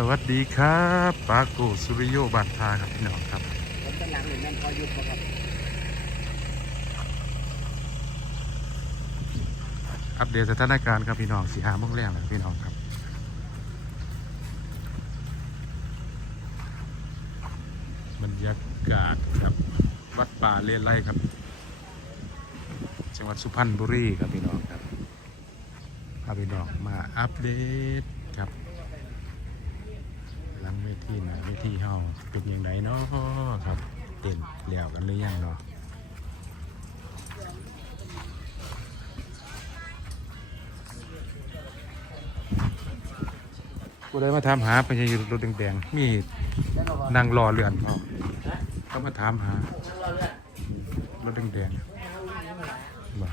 สวัสดีครับปาโกสุริโยบานทาครับพี่น้องครับผมจะหลังหนึ่งนั่นพอยุบบ่ครับอัปเดตสถานการณ์ครับพี่น้องสีหาโมงแรกแล้วพี่น้องครับบรรยากาศครับวัดป่าเลไลครับ จังหวัดสุพรรณบุรีครับพี่น้องครับพาพี่น้องมาอัปเดตครับ หลังเวทีหน่อยเว ทีเฮาเป็นยังไงเนาะครับเต้นแล้วกันหรือยังเนาะกูได้มาถามหาพญายุรถแดงๆมีนางรอเรือนเขาเขามาถามหารถแดงๆบ่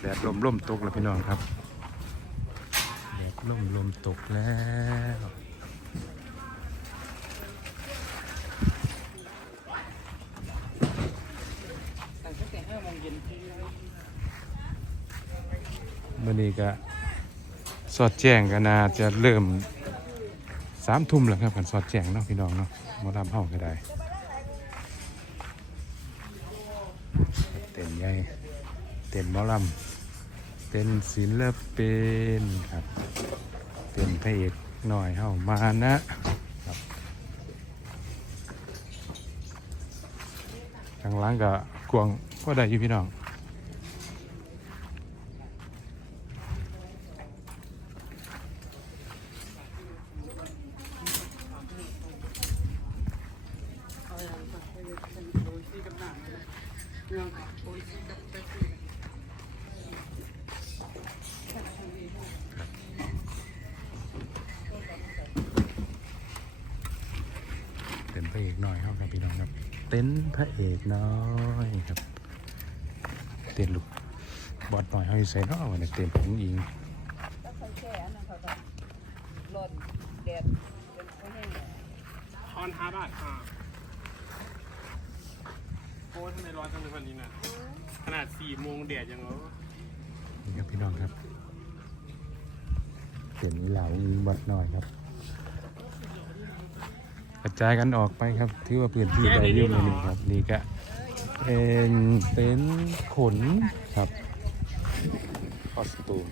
แดดลมลมตกแล้วพี่น้องครับ แดดลมลมตกแล้วตั้งแต่ห้าโมงเย็นนี้ก็สอดแจ้งกันนาจะเริ่มสามทุ่มแล้วครับกันสอดแจ้งเนาะพี่น้องเนาะมอลำเฮาก็ได้ เต้นใหญ่เต้นหมอลำ เป็นศิลปินครับ เป็นพระเอกหน่อยเฮามานะครับทางหล้างก็กวางก็ได้อยู่พี่น้อง เต้นพ ระเอกน้อยครับครับพี่น้องครับ เต้นพระเอกน้อยครับ เต้นลูกบอดหน่อยให้ใส่เนาะวันนี้เต้นผมอิงแล้วเขาแช่อันนั้นเขาก็ร้อนแดดเป็นเขาแห้งทอนห้าบาทค่ะโอ้ทำไมร้อนจังเลยวันนี้นะขนาดสี่โมงแดดยังเหรอนี่ครับพี่น้องครับเต้นเหล่าอิงบอดหน่อยครับ กระจายกันออกไปครับถือว่าพื้นที่ใดอยู่ในนี้ครับนี่ก็เป็นเต็นท์ขนครับคอสตูม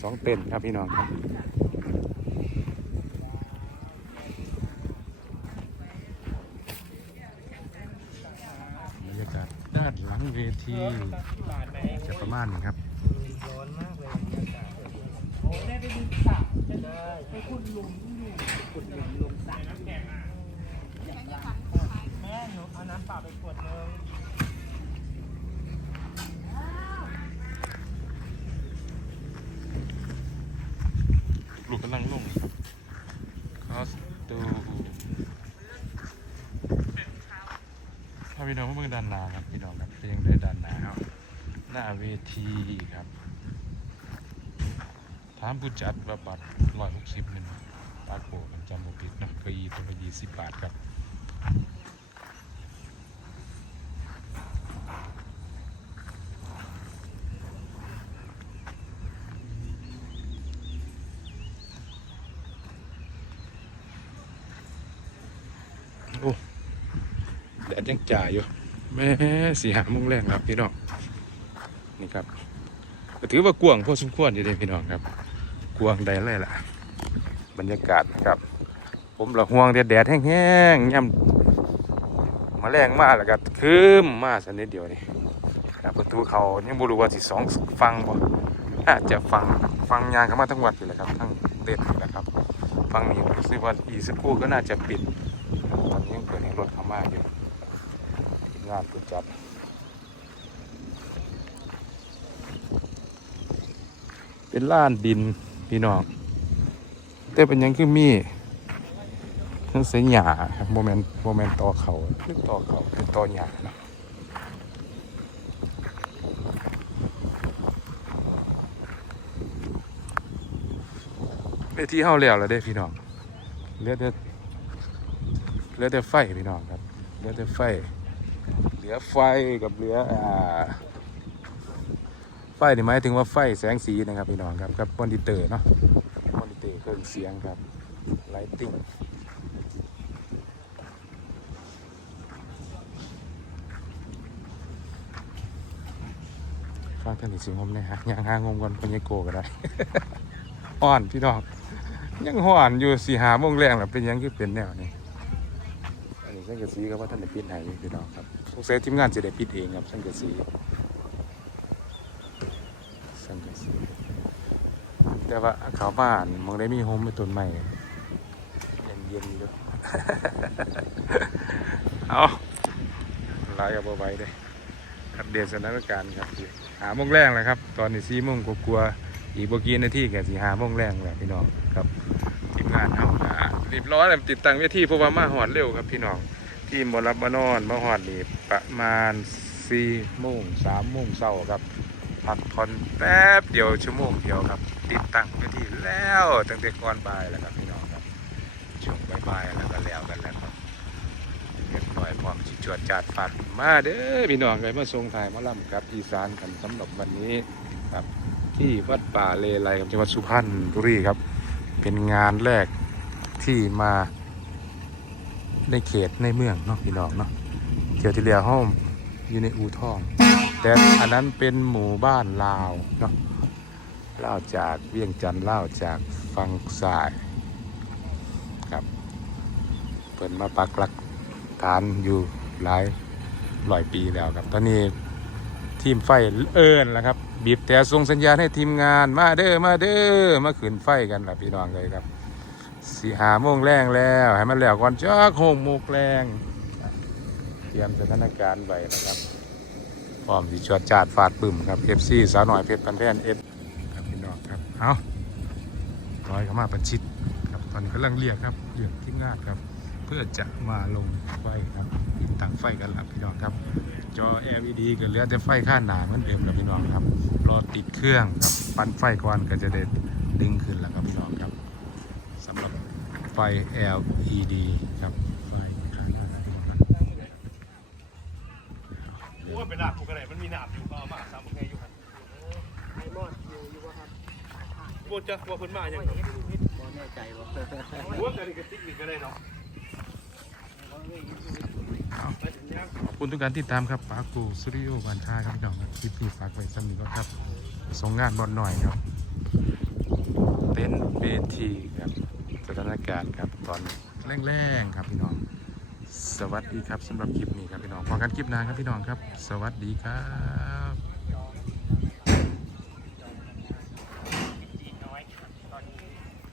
สองเต็นท์ครับพี่น้องครับบรรยากาศด้านหลังเวทีจะประมาณนี้ครับร้อนมากเลยบรรยากาศโอ้ได้ไปดูสระได้ไปขุดหลุมอยู่ขุดหลุมลงสระแม่ห น้ำเปล่าไปขวดนึงลูกกำลังลงคอสตูถ้าพี่น้องเมื่อด้านหนาครับพี่น้องครับเพียงได้ด้านหนาครับหน้าเวทีครับ ถามผู้จัดว่าบัตรร้อยหกสิบนี่นะปาโกมันจำบ่ผิดนะเก้าอี้ตัวละยี่สิบบาทครับโอ้แดด ยังจ่ายอยู่แม่สีหาโมงแรงครับพี่น้องนี่ครับถือว่ากวางพอสมควรอยู่เด้พี่น้องครับกวางใดเลยล่ะ บรรยากาศครับ ผมละห่วงแต่แดดแห้งๆย่ำมาแรงมากแล้วก็คืมมาสันนิดเดียวนี่ครับประตูเขายังบรู้ว่าสิสองฟังบ่อาจจะฟังฟังยางเข้ามาทั้งวัดอยู่แหละครับทั้งเต็นท์นี่แหละครับ ฟังนี้รู้สึกว่าอีสกูก็น่าจะปิดตอนนี้ยังเปิดให้รถเข้ามาอยู่ งานผู้จัดเป็นล้านดินพี่น้องแต่เป็นยังคือมีทั้งเสียหยาครับโมเมนต์โมเมนต์ต่อเขาคือต่อเขาเป็นต่อหยาเนาะเวทีเฮาแล้วแล้วเด้พี่น้องเลือแต่เลือแต่ไฟพี่น้องครับเลือแต่ไฟ เหลือไฟกับเหลืออ่าไฟนี่หมายถึงว่าไฟแสงสีนะครับพี่น้องครับกับมอนิเตอร์เนาะมอนิเตอร์เครื่องเสียงครับไลติ้งฟังท่านอีกสิงผมเลยฮะยังหางงกันพญโกก็ได้อ่อนพี่น้องยังห่อนอยู่สี่หาโมงแรงแหละเป็นยังคือเป็นแนวนี้อันนี้สังกะสีก็ว่าท่านได้ปิดให้อยู่พี่น้องครับ สงสัยทีมงานจะได้ปิดเองครับสังกะสีสังกะสีแต่ว่าเขาบ้านมองได้มีโฮมเป็นต้นใหม่เย็นเย็นๆอยู่เอาลายกับเอาไว้เลยอัปเดตสถานการณ์ครับหาโมงแรงแล้วครับ ตอนนี้สีโมงกลัวอีกบกี้นาทีแก่สีหาโมงแรงแหละพี่น้องครับทีมงานเอานะรีบร้อยแล้วติดตั้งเวทีเพราะว่ามาหอดเร็วครับพี่น้อง ที่มรับมานอนมาหอดนี่ประมาณสี่โมงสามโมงเช้าครับ พักผ่อนแป๊บเดียวชั่วโมงเดียวครับ ติดตั้งไปที่แล้วตั้งแต่ก่อนบ่ายแล้วครับพี่น้องครับช่วงบ่ายๆแล้วก็แล้วกันแล้วครับเรียบร้อยพร้อมจิจวดจาดฟันมาเด้อพี่น้องเลยมาทรงถ่ายมาล่ำครับอีสานกันสำหรับวันนี้ครับ ที่วัดป่าเลไลครับจังหวัดสุพรรณบุรีครับ เป็นงานแรกที่มา ในเขตในเมืองเนาะพี่น้องเนาะเที่ยวที่เรียห้องอยู่ในอูทอง แต่อันนั้นเป็นหมู่บ้านลาวเนาะลาวจากเวียงจันทร์ลาวจากฟังสายครับเปิดมาปักหลักฐานอยู่หลายร้อยปีแล้วครับ ตอนนี้ทีมไฟเอิญแล้วครับ บีบแต่ส่งสัญญาณให้ทีมงานมาเด้อมาเด้อมาขืนไฟกันล่ะพี่น้องเลยครับ สี่หาโมงแรงแล้วให้มันแล้วก่อนจ้าโคงโมกแรงเตรียมสถานการณ์ไว้นะครับพร้อมที่ชวดจาดฟาดปึ่มครับ FC สาวหน่อยเพชรพันแท่นเอฟครับพี่น้องครับเอาร้อยเข้ามาประชิดครับตอนนี้กำลังเรียกครับเรียกทีมงานครับ เพื่อจะมาลงไฟครับติดตั้งไฟกันแล้วพี่น้องครับ จอ LED ก็เหลือแต่ไฟข้างหนาเหมือนเดิมครับพี่น้องครับรอติดเครื่องครับ ปั้นไฟก่อนก็จะได้ดึงขึ้นแล้วครับพี่น้องครับสำหรับไฟ LED ครับไฟข้างหน้าดึงก่อนกูว่าเป็นหนาบกูกระไรมันมีหนาบอยู่ก็เอามาซ้ำมึงไงอยู่ครับไอ้มอดอยู่อยู่ป่ะครับกูจะกลัวเพิ่นมาอย่างไม่เดียวเห็นนิดบ่แน่ใจว่ากูว่าแต่นี่ก็ติ๊กนี่ก็ได้เนาะไปถึงยังขอบคุณทุกการติดตามครับปากูสตูดิโอบันชาครับพี่น้องครับคลิปนี้ฝากไว้สำหรับครับส่งงานบอลหน่อยครับ เต้นเวทีครับ สถานการณ์ครับ ตอนแรงๆครับพี่น้อง สวัสดีครับสำหรับคลิปนี้ครับพี่น้องพอกันคลิปหน้าครับพี่น้องครับ สวัสดีครับ